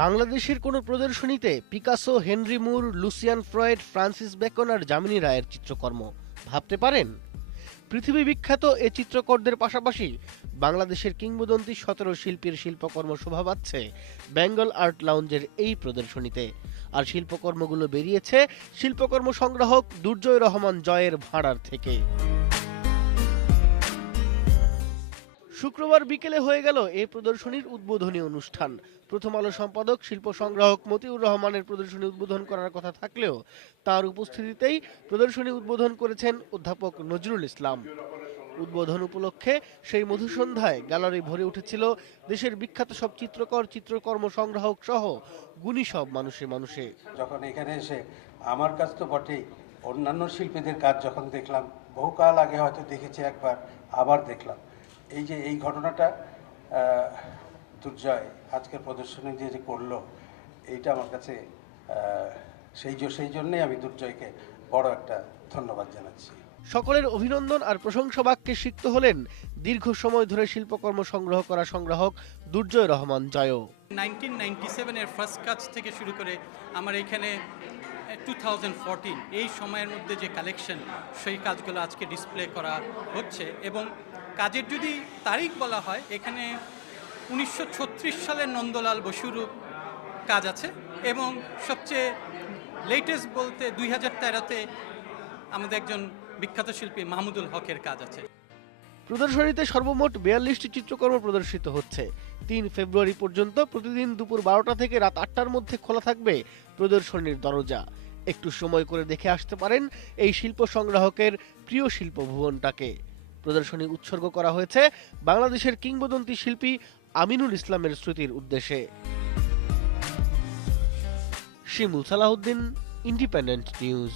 বাংলাদেশের কোনো প্রদর্শনীতে পিকাসো, হেনরি মুর, লুসিয়ান ফ্রয়েড, ফ্রান্সিস বেকন আর যামিনী রায়ের চিত্রকর্ম ভাবতে পারেন? পৃথিবী বিখ্যাত এ চিত্রকরদের পাশাপাশি বাংলাদেশের কিংবদন্তি ১৭ শিল্পীর শিল্পকর্ম শোভা পাচ্ছে বেঙ্গল আর্ট লাউঞ্জের এই প্রদর্শনীতে। আর শিল্পকর্মগুলো বেরিয়েছে শিল্পকর্ম সংগ্রাহক দুর্জয় রহমান জয়ের ভাড়ার থেকে। শুক্রবার বিকেলে হয়ে গেল এই প্রদর্শনীর উদ্বোধনী অনুষ্ঠান। প্রথম আলো সম্পাদক শিল্প সংগ্রাহক মতিউর রহমানের প্রদর্শনী উদ্বোধন করার কথা থাকলেও তার উপস্থিতিতেই প্রদর্শনী উদ্বোধন করেছেন অধ্যাপক নজরুল ইসলাম। উদ্বোধন উপলক্ষে সেই মধুসন্ধ্যায় গ্যালারি ভরে উঠেছিল দেশের বিখ্যাত সব চিত্রকর, চিত্রকর্ম সংগ্রাহক সহ গুণী সব মানুষে। যখন এখানে এসে আমার কাছ তো বটেই, অন্যান্য শিল্পীদের কাজ যখন দেখলাম, বহুকাল আগে হয়তো দেখেছি একবার, আবার দেখলাম এই ঘটনাটা দুর্জয় আজকের প্রদর্শনী দিয়ে যে করলো, এইটা আমার কাছে সেই জন্যই আমি দুর্জয়কে বড় একটা ধন্যবাদ জানাচ্ছি। সকলের অভিনন্দন আর প্রশংসা বাক্যে সিক্ত হলেন দীর্ঘ সময় ধরে শিল্পকর্ম সংগ্রহ করা সংগ্রাহক দুর্জয় রহমান জয়। 1997 এর ফার্স্ট কাজ থেকে শুরু করে আমার এখানে 2014 এই সময়ের মধ্যে যে কালেকশন, সেই কাজগুলো আজকে ডিসপ্লে করা হচ্ছে। এবং কাজের যদি তারিখ বলা হয়, এখানে 1936 সালের নন্দলাল বসুর কাজ আছে এবং সবচেয়ে লেটেস্ট বলতে 2013-তে আমাদের একজন বিখ্যাত শিল্পী মাহমুদুল হকের কাজ আছে। প্রদর্শনীতে সর্বমোট 42টি চিত্রকর্ম প্রদর্শিত হচ্ছে। 3 ফেব্রুয়ারি পর্যন্ত প্রতিদিন দুপুর 12টা থেকে রাত 8টার মধ্যে খোলা থাকবে প্রদর্শনীর দরজা। একটু সময় করে দেখে আসতে পারেন এই শিল্প সংগ্রাহকের প্রিয় শিল্প ভুবনটাকে। প্রদর্শনী উৎসর্গ করা হয়েছে বাংলাদেশের কিংবদন্তি শিল্পী আমিনুল ইসলামের স্মৃতির উদ্দেশ্যে। শিমুল সালাহউদ্দিন, ইন্ডিপেন্ডেন্ট নিউজ।